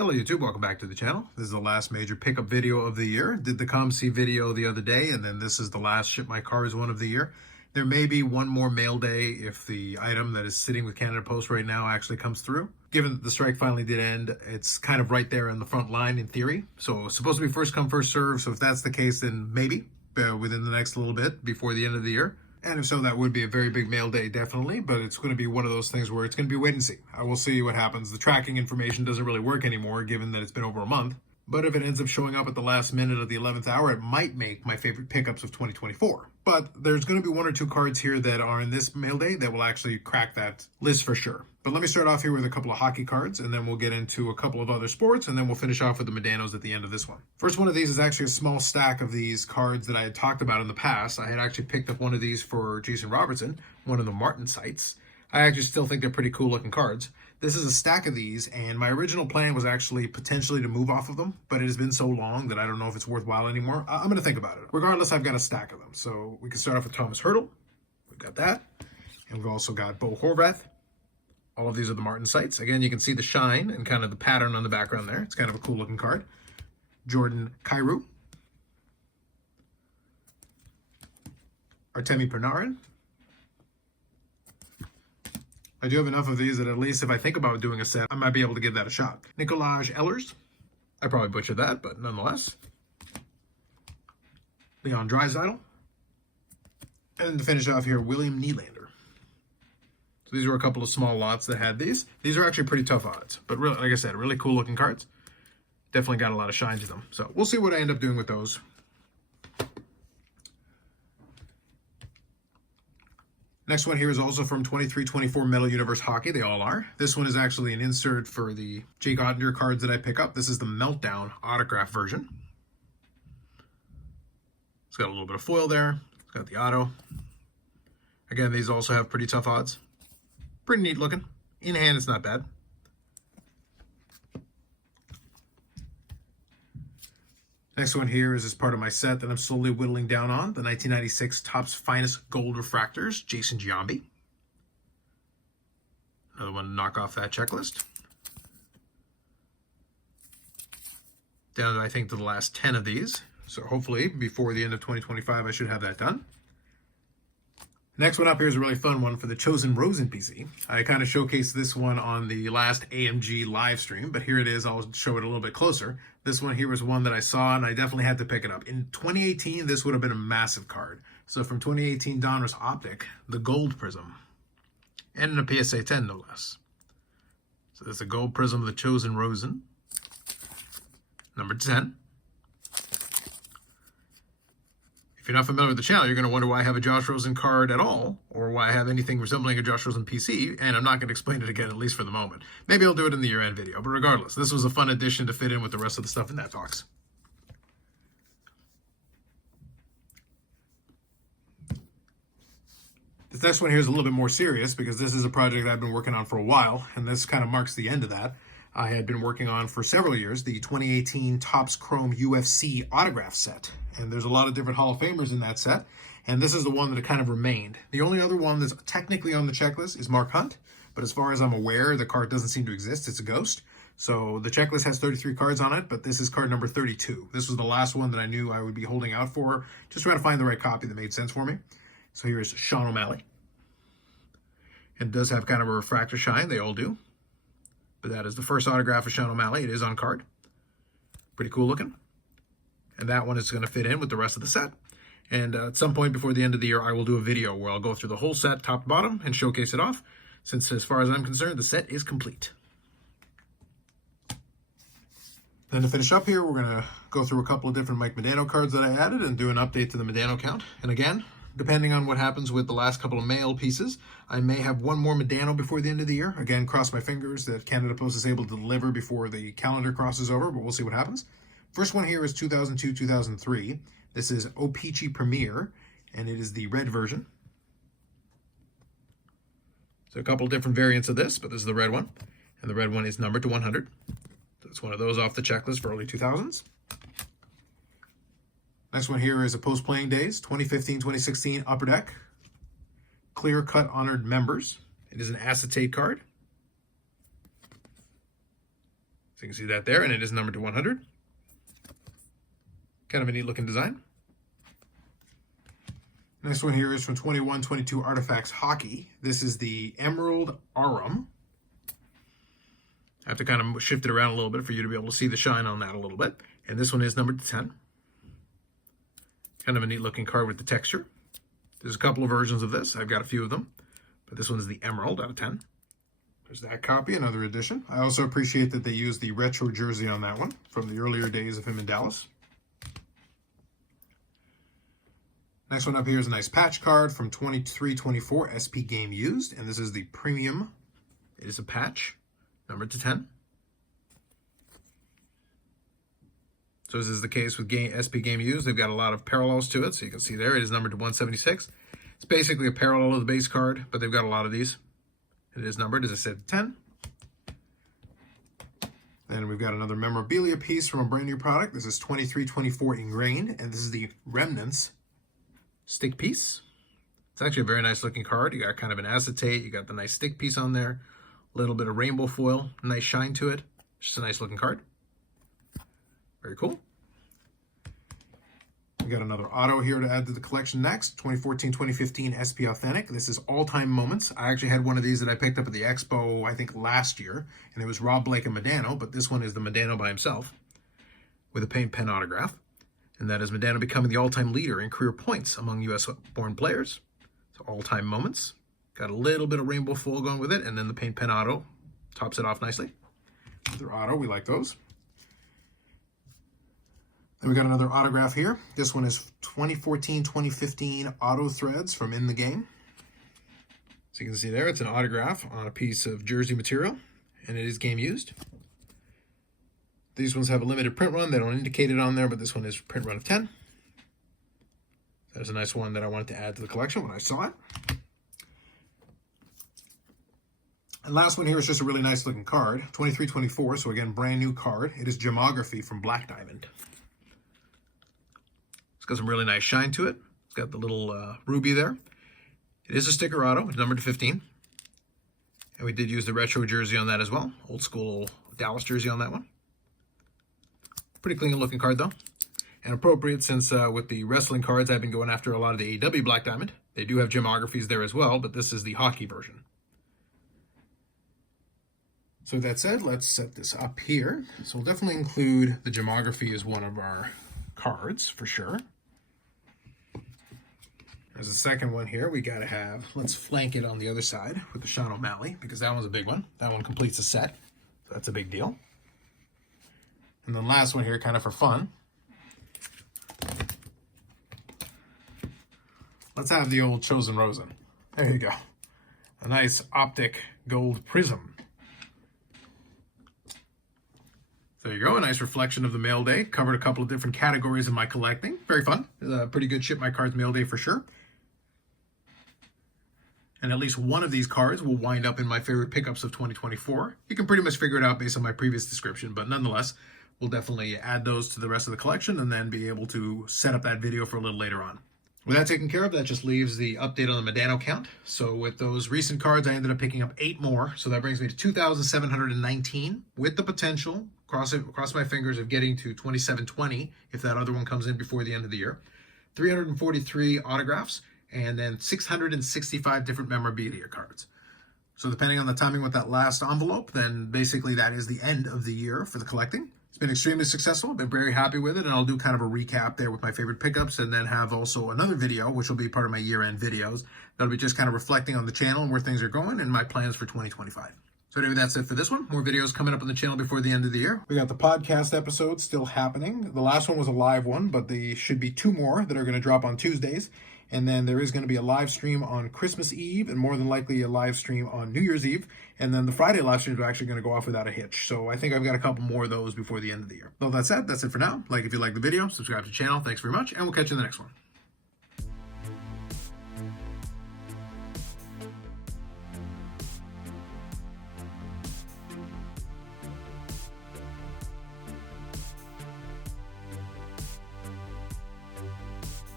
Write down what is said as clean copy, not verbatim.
Hello YouTube, welcome back to the channel. This is the last major pickup video of the year. Did the ComC video the other day, and then this is the last ShipmyCards one of the year. There may be one more mail day if the item that is sitting with Canada Post right now actually comes through. Given that the strike finally did end, it's kind of right there in the front line in theory. So it's supposed to be first come, first serve. So if that's the case, then maybe within the next little bit before the end of the year. And if so, that would be a very big mail day, definitely. But it's going to be one of those things where it's going to be wait and see. I will see what happens. The tracking information doesn't really work anymore, given that it's been over a month. But if it ends up showing up at the last minute of the 11th hour, it might make my favorite pickups of 2024. But there's going to be one or two cards here that are in this mail day that will actually crack that list for sure. But let me start off here with a couple of hockey cards, and then we'll get into a couple of other sports, and then we'll finish off with the Medanos at the end of this one. First one of these is actually a small stack of these cards that I had talked about in the past. I had actually picked up one of these for Jason Robertson, one of the Martin sites. I actually still think they're pretty cool looking cards. This is a stack of these, and my original plan was actually potentially to move off of them, but it has been so long that I don't know if it's worthwhile anymore. I'm going to think about it. Regardless, I've got a stack of them. So we can start off with Thomas Hertel. We've got that. And we've also got Bo Horvath. All of these are the Martin sites. Again, you can see the shine and kind of the pattern on the background there. It's kind of a cool looking card. Jordan Kyrou. Artemi Panarin. I do have enough of these that at least if I think about doing a set, I might be able to give that a shot. Nikolaj Ehlers. I probably butchered that, but nonetheless. Leon Draisaitl. And to finish off here, William Nylander. So these were a couple of small lots that had these. These are actually pretty tough odds, but really, like I said, really cool looking cards. Definitely got a lot of shine to them. So we'll see what I end up doing with those. Next one here is also from 23-24 Metal Universe Hockey. They all are. This one is actually an insert for the Jake Ottinger cards that I pick up. This is the Meltdown autograph version. It's got a little bit of foil there. It's got the auto. Again, these also have pretty tough odds. Pretty neat looking. In hand, it's not bad. Next one here is as part of my set that I'm slowly whittling down on, the 1996 Topps Finest Gold Refractors, Jason Giambi. Another one to knock off that checklist. Down to, I think, to the last 10 of these. So hopefully, before the end of 2025, I should have that done. Next one up here is a really fun one for the Chosen Rosen PC. I kind of showcased this one on the last AMG live stream, but here it is. I'll show it a little bit closer. This one here was one that I saw, and I definitely had to pick it up. In 2018, this would have been a massive card. So from 2018 Donruss Optic, the Gold Prism, and in a PSA 10, no less. So there's a Gold Prism of the Chosen Rosen, number 10. If you're not familiar with the channel, you're going to wonder why I have a Josh Rosen card at all, or why I have anything resembling a Josh Rosen PC, and I'm not going to explain it again, at least for the moment. Maybe I'll do it in the year-end video, but regardless, this was a fun addition to fit in with the rest of the stuff in that box. This next one here is a little bit more serious, because this is a project I've been working on for a while, and this kind of marks the end of that. I had been working on for several years the 2018 Topps Chrome UFC autograph set. And there's a lot of different Hall of Famers in that set. And this is the one that kind of remained. The only other one that's technically on the checklist is Mark Hunt. But as far as I'm aware, the card doesn't seem to exist. It's a ghost. So the checklist has 33 cards on it, but this is card number 32. This was the last one that I knew I would be holding out for. Just trying to find the right copy that made sense for me. So here's Sean O'Malley. It does have kind of a refractor shine. They all do. But that is the first autograph of Sean O'Malley. It is on card. Pretty cool looking. And that one is going to fit in with the rest of the set. And at some point before the end of the year, I will do a video where I'll go through the whole set, top to bottom, and showcase it off. Since, as far as I'm concerned, the set is complete. Then to finish up here, we're going to go through a couple of different Mike Modano cards that I added and do an update to the Modano count. And again, depending on what happens with the last couple of mail pieces, I may have one more Modano before the end of the year. Again, cross my fingers that Canada Post is able to deliver before the calendar crosses over, but we'll see what happens. First one here is 2002-2003. This is O-Pee-Chee Premier, and it is the red version. So a couple different variants of this, but this is the red one. And the red one is numbered to 100. So it's one of those off the checklist for early 2000s. Next one here is a post-playing days, 2015-2016 Upper Deck. Clear Cut Honored Members. It is an acetate card. So you can see that there, and it is numbered to 100. Kind of a neat looking design. Next one here is from 21-22 Artifacts Hockey. This is the Emerald Arum. I have to kind of shift it around a little bit for you to be able to see the shine on that a little bit. And this one is numbered to 10. Kind of a neat looking card with the texture. There's a couple of versions of this. I've got a few of them. But this one's the Emerald out of 10. There's that copy, another edition. I also appreciate that they used the retro jersey on that one from the earlier days of him in Dallas. Next one up here is a nice patch card from 23-24 SP Game Used. And this is the premium. It is a patch, numbered to 10. So as is the case with SP Game Used, they've got a lot of parallels to it. So you can see there, it is numbered to 176. It's basically a parallel of the base card, but they've got a lot of these. It is numbered, as I said, 10. Then we've got another memorabilia piece from a brand new product. This is 23-24 Ingrained, and this is the Remnants stick piece. It's actually a very nice looking card. You got kind of an acetate, you got the nice stick piece on there, a little bit of rainbow foil, nice shine to it. Just a nice looking card. Very cool. We got another auto here to add to the collection next. 2014-2015 SP Authentic. This is All Time Moments. I actually had one of these that I picked up at the Expo, I think last year, and it was Rob Blake and Medano, but this one is the Medano by himself with a paint pen autograph. And that is Medano becoming the all-time leader in career points among U.S.-born players. So All-Time Moments. Got a little bit of rainbow foil going with it, and then the paint pen auto tops it off nicely. Another auto, we like those. Then we got another autograph here. This one is 2014-2015 Auto Threads from In the Game. So you can see there, it's an autograph on a piece of jersey material, and it is game used. These ones have a limited print run. They don't indicate it on there, but this one is print run of 10. There's a nice one that I wanted to add to the collection when I saw it. And last one here is just a really nice looking card. 23-24, so again, brand new card. It is Gemography from Black Diamond. It's got some really nice shine to it. It's got the little ruby there. It is a sticker auto. It's numbered to 15. And we did use the retro jersey on that as well. Old school Dallas jersey on that one. Pretty clean looking card though. And appropriate since with the wrestling cards, I've been going after a lot of the AEW Black Diamond. They do have gemographies there as well, but this is the hockey version. So with that said, let's set this up here. So we'll definitely include the gemography as one of our cards for sure. There's a second one here we gotta have. Let's flank it on the other side with the Sean O'Malley because that one's a big one. That one completes the set, so that's a big deal. And then last one here, kind of for fun. Let's have the old Chosen Rosen. There you go. A nice optic gold prism. There you go, a nice reflection of the mail day. Covered a couple of different categories in my collecting. Very fun. A pretty good ShipmyCards mail day for sure. And at least one of these cards will wind up in my favorite pickups of 2024. You can pretty much figure it out based on my previous description, but nonetheless, we'll definitely add those to the rest of the collection and then be able to set up that video for a little later on. With that taken care of, that just leaves the update on the Medano count. So with those recent cards, I ended up picking up 8 more. So that brings me to 2,719 with the potential, cross my fingers, of getting to 2,720 if that other one comes in before the end of the year. 343 autographs and then 665 different memorabilia cards. So depending on the timing with that last envelope, then basically that is the end of the year for the collecting. It's been extremely successful. I've been very happy with it, and I'll do kind of a recap there with my favorite pickups and then have also another video, which will be part of my year-end videos. That'll be just kind of reflecting on the channel and where things are going and my plans for 2025. So anyway, that's it for this one. More videos coming up on the channel before the end of the year. We got the podcast episodes still happening. The last one was a live one, but there should be 2 more that are going to drop on Tuesdays. And then there is going to be a live stream on Christmas Eve and more than likely a live stream on New Year's Eve. And then the Friday live streams are actually going to go off without a hitch. So I think I've got a couple more of those before the end of the year. So that's it for now. Like if you like the video, subscribe to the channel. Thanks very much, and we'll catch you in the next one.